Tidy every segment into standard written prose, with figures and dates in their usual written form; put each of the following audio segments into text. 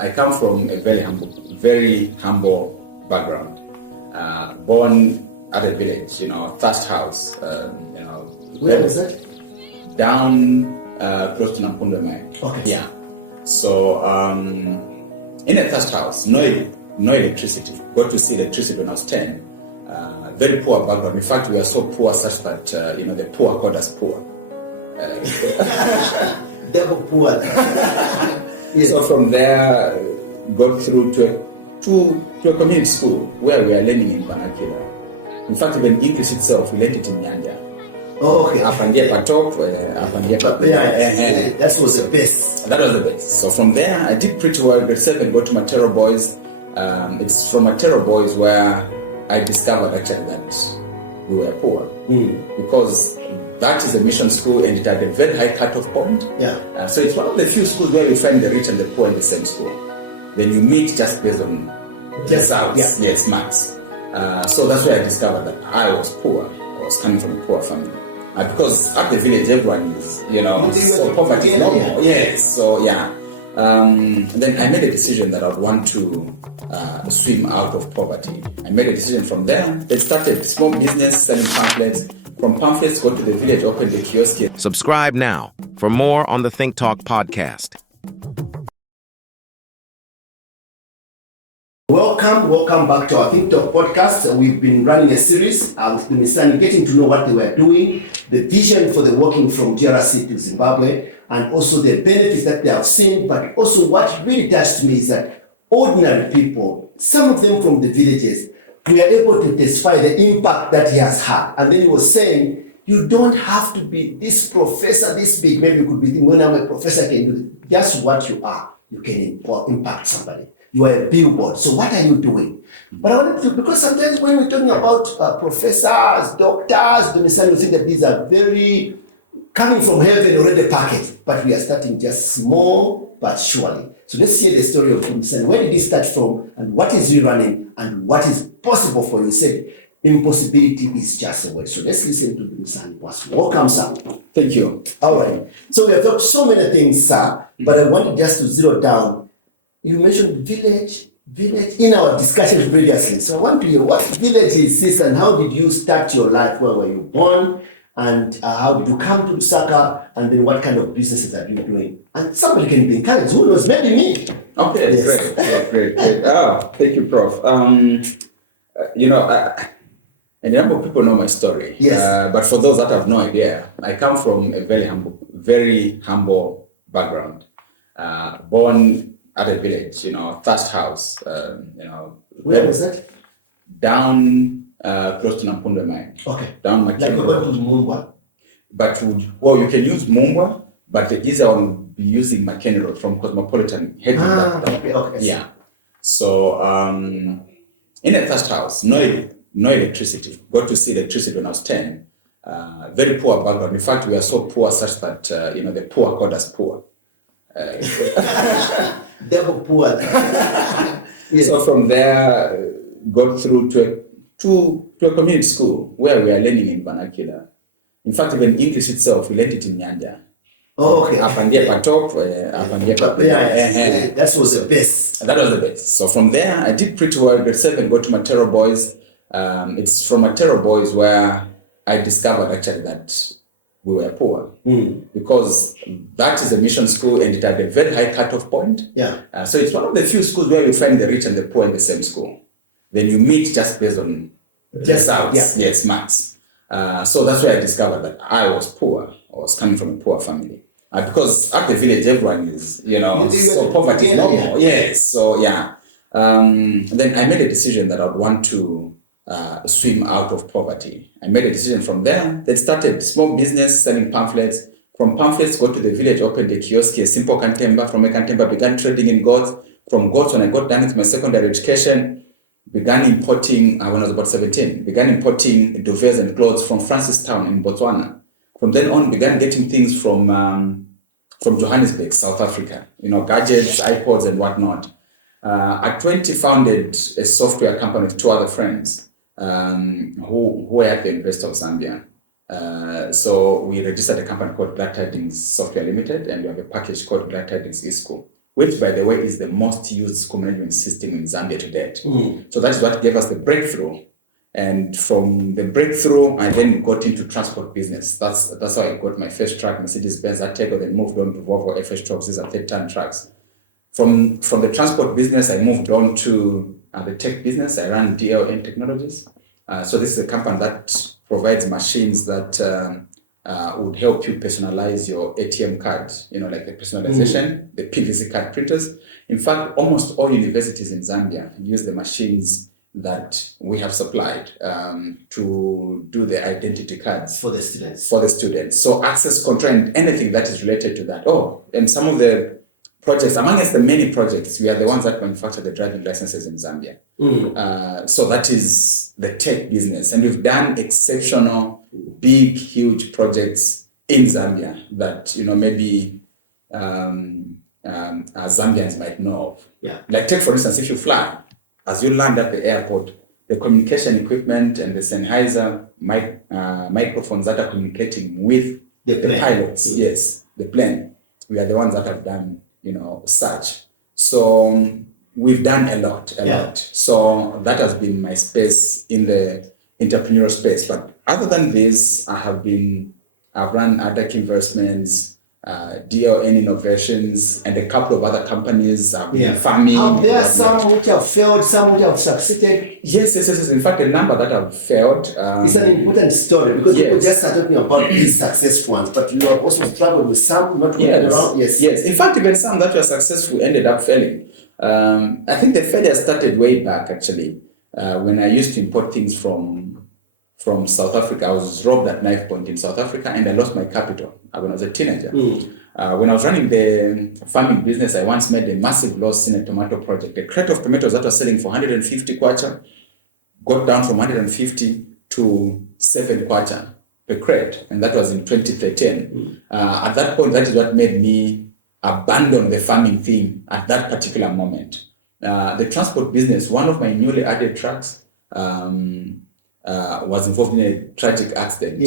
I come from a very humble background. Born at a village, thatched house, Where was that? Down close to Nampundu. Okay. Yeah. So in a thatched house, no electricity. Got to see electricity when I was 10. Very poor background. In fact, we are so poor such that the poor called us poor. Devil poor. Yes. So from there, got through to a community school where we are learning in vernacular. In fact, even English itself, we learned it in Nyanja. Oh, okay. That was the best. That was the best. So from there, I did pretty well. Grade 7, got to Matero Boys. It's from Matero Boys where I discovered actually that we were poor. Because that is a mission school and it had a very high cutoff point. Yeah. So it's one of the few schools where you find the rich and the poor in the same school. Then you meet just based on results, yes, marks. So that's where I discovered that I was poor. I was coming from a poor family. Because at the village, everyone is, so poverty is normal. Yes, so yeah. Then I made a decision that I would want to swim out of poverty. I made a decision from there. They started small business, selling pamphlets. From pamphlets, go to the village, open the kiosk. Subscribe now for more on the Think Talk podcast. Welcome back to our Think Talk podcast. We've been running a series with Dumisani, getting to know what they were doing, the vision for the working from DRC to Zimbabwe, and also the benefits that they have seen. But also what really touched me is that ordinary people, some of them from the villages, we are able to testify the impact that he has had. And then he was saying, you don't have to be this professor, this big. Maybe you could be thinking, when I'm a professor, I can do this. Just what you are, you can impact somebody. You are a billboard. So what are you doing? But I wanted to, because sometimes when we're talking about professors, doctors, Dumisani, we think that these are very coming from heaven already packaged. But we are starting just small but surely. So let's hear the story of Dumisani. Where did he start from, and what is he running, and what is possible for you? He said, impossibility is just a word. So let's listen to Dumisani. Welcome, sir. Thank you. All right. So we have talked so many things, sir, but I wanted just to zero down. You mentioned village in our discussion previously. So I want to hear what village is this, and how did you start your life? Where were you born? And how did you come to Lusaka? And then what kind of businesses are you doing? And somebody can be encouraged. Who knows? Maybe me. Okay, yes. Great. Thank you, Prof. A number of people know my story. Yes. But for those that have no idea, I come from a very humble background. Born at a village, thatched house, Where was that? Down close to Nampundu. Okay. Down Like you go to Mumba. But you can use Mumba, but the easier one would be using McKinney Road from Cosmopolitan heading that way. Okay. Yeah. So in a thatched house, no electricity. Got to see electricity when I was 10. Very poor background. In fact, we are so poor such that the poor called us poor. Devil poor. Yes. So from there, got through to a community school where we are learning in vernacular. In fact, even English itself, we learned it in Nyanja. Oh, okay. That was the best. That was the best. So from there, I did pretty well. Grade 7, got to Matero Boys. It's from Matero Boys where I discovered actually that we were poor. Because that is a mission school and it had a very high cutoff point. Yeah. So it's one of the few schools where you find the rich and the poor in the same school. Then you meet just based on results, yes, marks. So that's where I discovered that I was poor. I was coming from a poor family. Because at the village, everyone is, so poverty is normal. Yes, so yeah. Then I made a decision that I would want to swim out of poverty. I made a decision from there. They started small business, selling pamphlets. From pamphlets, go to the village, opened a kiosk, a simple cantemba. From a cantemba, began trading in goats. From goats, when I got done with my secondary education, began importing, when I was about 17, began importing duvets and clothes from Francistown in Botswana. From then on, began getting things from Johannesburg, South Africa, gadgets, iPods and whatnot. At 20, founded a software company with 2 other friends who were at the University of Zambia. So we registered a company called Glad Tidings Software Limited, and we have a package called Glad Tidings eSchool, which, by the way, is the most used school management system in Zambia to date. Mm. So that's what gave us the breakthrough. And from the breakthrough, I then got into transport business. That's how I got my first truck, Mercedes-Benz Arteco, then moved on to Volvo FH12s. These are 30-ton trucks. From the transport business, I moved on to the tech business. I ran DLN Technologies. So this is a company that provides machines that would help you personalize your ATM card, like the personalization, the PVC card printers. In fact, almost all universities in Zambia use the machines that we have supplied to do the identity cards For the students. So access control and anything that is related to that. Oh, and some of the projects, amongst the many projects, we are the ones that manufacture the driving licenses in Zambia. So that is the tech business. And we've done exceptional, big, huge projects in Zambia that, maybe Zambians might know of. Yeah. Like take, for instance, if you fly, as you land at the airport, the communication equipment and the Sennheiser microphones that are communicating with the pilots, yes, the plane, we are the ones that have done, such. So we've done a lot. So that has been my space in the entrepreneurial space. But other than this, I've run Adak Investments, DLN Innovations, and a couple of other companies. I've been farming. There are some which have failed, some which have succeeded. Yes. In fact, a number that have failed. It's an important story because people just are talking about these successful ones, but you have also struggled with some not going around. Yes. In fact, even some that were successful ended up failing. I think the failure started way back, actually, when I used to import things from South Africa. I was robbed at knife point in South Africa, and I lost my capital when I was a teenager. When I was running the farming business, I once made a massive loss in a tomato project. A crate of tomatoes that was selling for 150 kwacha got down from 150 to 7 kwacha per crate, and that was in 2013. At that point, that is what made me abandon the farming thing at that particular moment. The transport business, one of my newly added trucks, was involved in a tragic accident.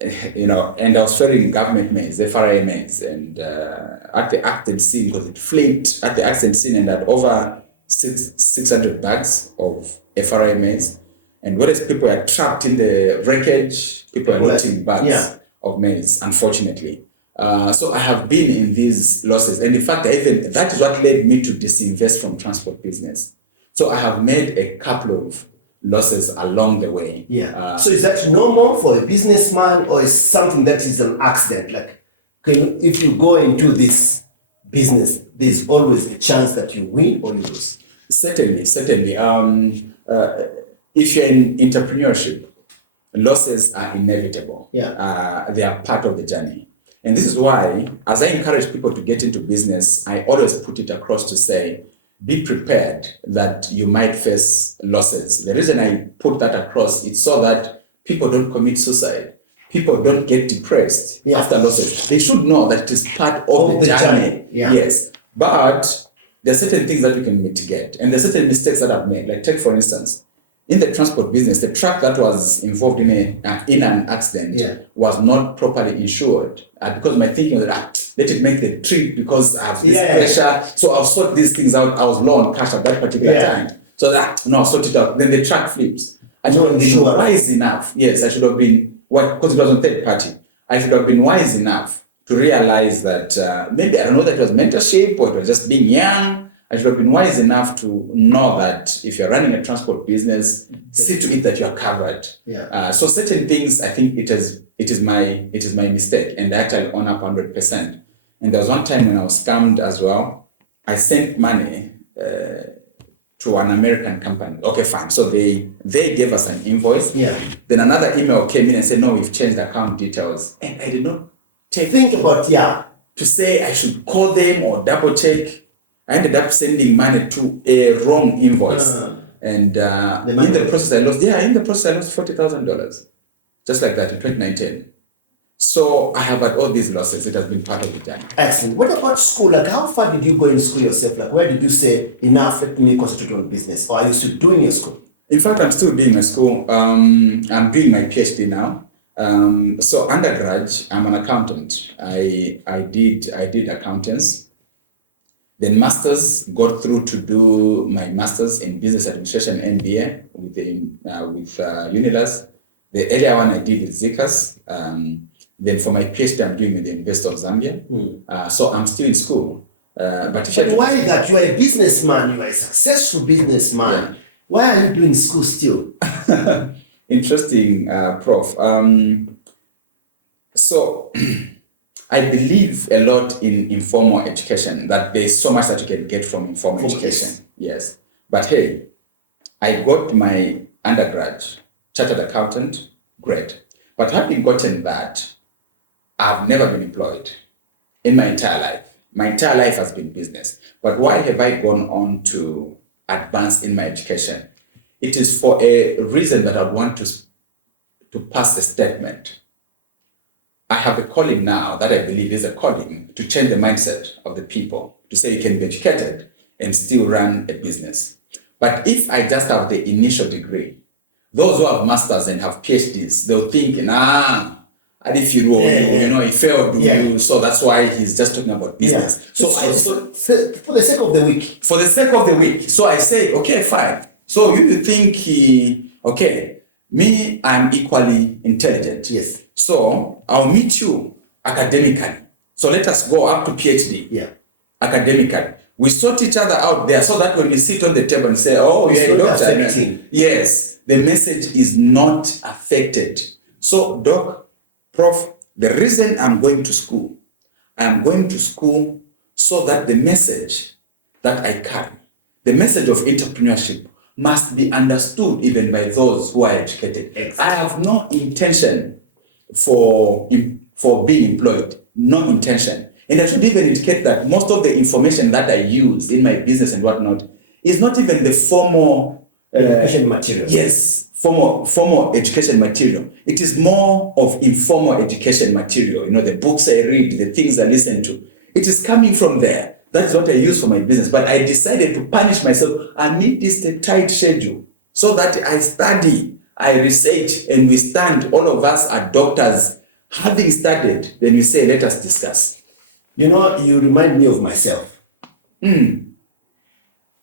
And I was ferrying government maize, FRA maize, and at the accident scene, because it flipped at the accident scene and had over 600 bags of FRA maize. And whereas people are trapped in the wreckage, people are looting bags of maize, unfortunately. So I have been in these losses. And in fact, that is what led me to disinvest from transport business. So I have made a couple of losses along the way. So is that normal for a businessman, or is something that is an accident? Like, if you go into this business, there's always a chance that you win or you lose. Certainly. If you're in entrepreneurship, losses are inevitable. They are part of the journey. And this is why, as I encourage people to get into business, I always put it across to say, be prepared that you might face losses. The reason I put that across is so that people don't commit suicide. People don't get depressed after losses. They should know that it is part of the journey. Yes. But there are certain things that you can mitigate. And there are certain mistakes that I've made. Like take, for instance, in the transport business, the truck that was involved in an accident was not properly insured. Because my thinking was let it make the trip because I have this pressure. So I'll sort these things out. I was low on cash at that particular time. So I'll sort it out. Then the truck flips. I should have been wise enough. Yes, I should have been, because it was on third party. I should have been wise enough to realize that maybe, I don't know, that it was mentorship or it was just being young. I should have been wise enough to know that if you're running a transport business, see to it that you are covered. So certain things, I think it is my mistake, and I actually own up 100%. And there was one time when I was scammed as well. I sent money to an American company. Okay, fine. So they gave us an invoice. Then another email came in and said, no, we've changed account details. And I did not think about to say I should call them or double check. I ended up sending money to a wrong invoice. And in the process I lost $40,000. Just like that in 2019. So I have had all these losses. It has been part of the journey. Excellent. What about school? Like, how far did you go in school yourself? Like, where did you say, enough, let me concentrate on business? Or are you still doing your school? In fact, I'm still doing my school. I'm doing my PhD now. So undergrad, I'm an accountant. I did accountants. Then masters, got through to do my master's in business administration MBA with Unilas. The earlier one I did with Zikas. Then for my PhD, I'm doing with the University of Zambia. So I'm still in school. But why that? You are a businessman. You are a successful businessman. Yeah. Why are you doing school still? Interesting, Prof. So I believe a lot in informal education, that there's so much that you can get from informal education. Yes. But hey, I got my undergrad, chartered accountant, great. But having gotten that, I've never been employed in my entire life. My entire life has been business. But why have I gone on to advance in my education? It is for a reason that I want to pass a statement. I have a calling now that I believe is a calling to change the mindset of the people, to say you can be educated and still run a business. But if I just have the initial degree, those who have masters and have PhDs, they'll think, and if you he failed, so that's why he's just talking about business. Yeah. So for the sake of the week. For the sake of the week. So I say, okay, fine. So you think me, I'm equally intelligent. Yes. So I'll meet you academically. So let us go up to PhD. Yeah. Academically. We sort each other out there so that when we sit on the table and say, oh, you're a doctor. Yes, the message is not affected. So, Doc, Prof, the reason I'm going to school so that the message that I carry, the message of entrepreneurship, must be understood even by those who are educated. Exactly. I have no intention for being employed, no intention. And I should even indicate that most of the information that I use in my business and whatnot is not even the formal education material. Yes, formal education material. It is more of informal education material. The books I read, the things I listen to. It is coming from there. That is what I use for my business. But I decided to punish myself amidst a tight schedule so that I study, I research, and we stand. All of us are doctors. Having studied, then we say, let us discuss. You remind me of myself. And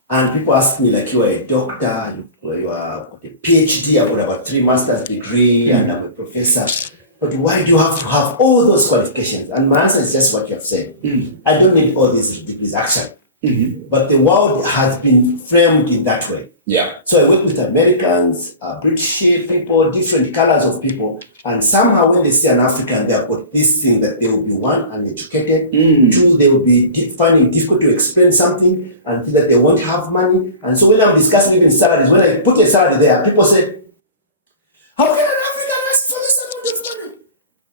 people ask me, like, you are a doctor, you are a PhD, I've got about 3 master's degree, and I'm a professor. But why do you have to have all those qualifications? And my answer is just what you have said. I don't need all these degrees, actually. But the world has been framed in that way. Yeah. So I work with Americans, British people, different colors of people. And somehow when they see an African, they have got this thing that they will be, 1, uneducated, 2, they will be finding it difficult to explain something, and think that they won't have money. And so when I'm discussing even salaries, when I put a salary there, people say, how can an African ask for this amount of money?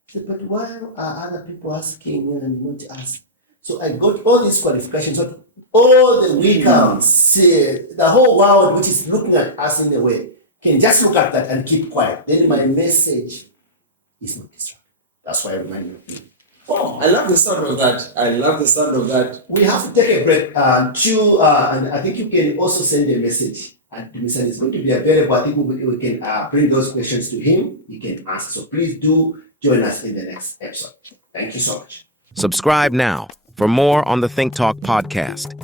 I said, but why are other people asking and not us? So I got all these qualifications. So all the weekends, the whole world, which is looking at us in a way, can just look at that and keep quiet. Then my message is not disrupted. That's why I remind you. Oh, I love the sound of that. We have to take a break. And I think you can also send a message. And Dumisani is going to be available. I think we can bring those questions to him. He can answer. So please do join us in the next episode. Thank you so much. Subscribe now for more on the Think Talk podcast.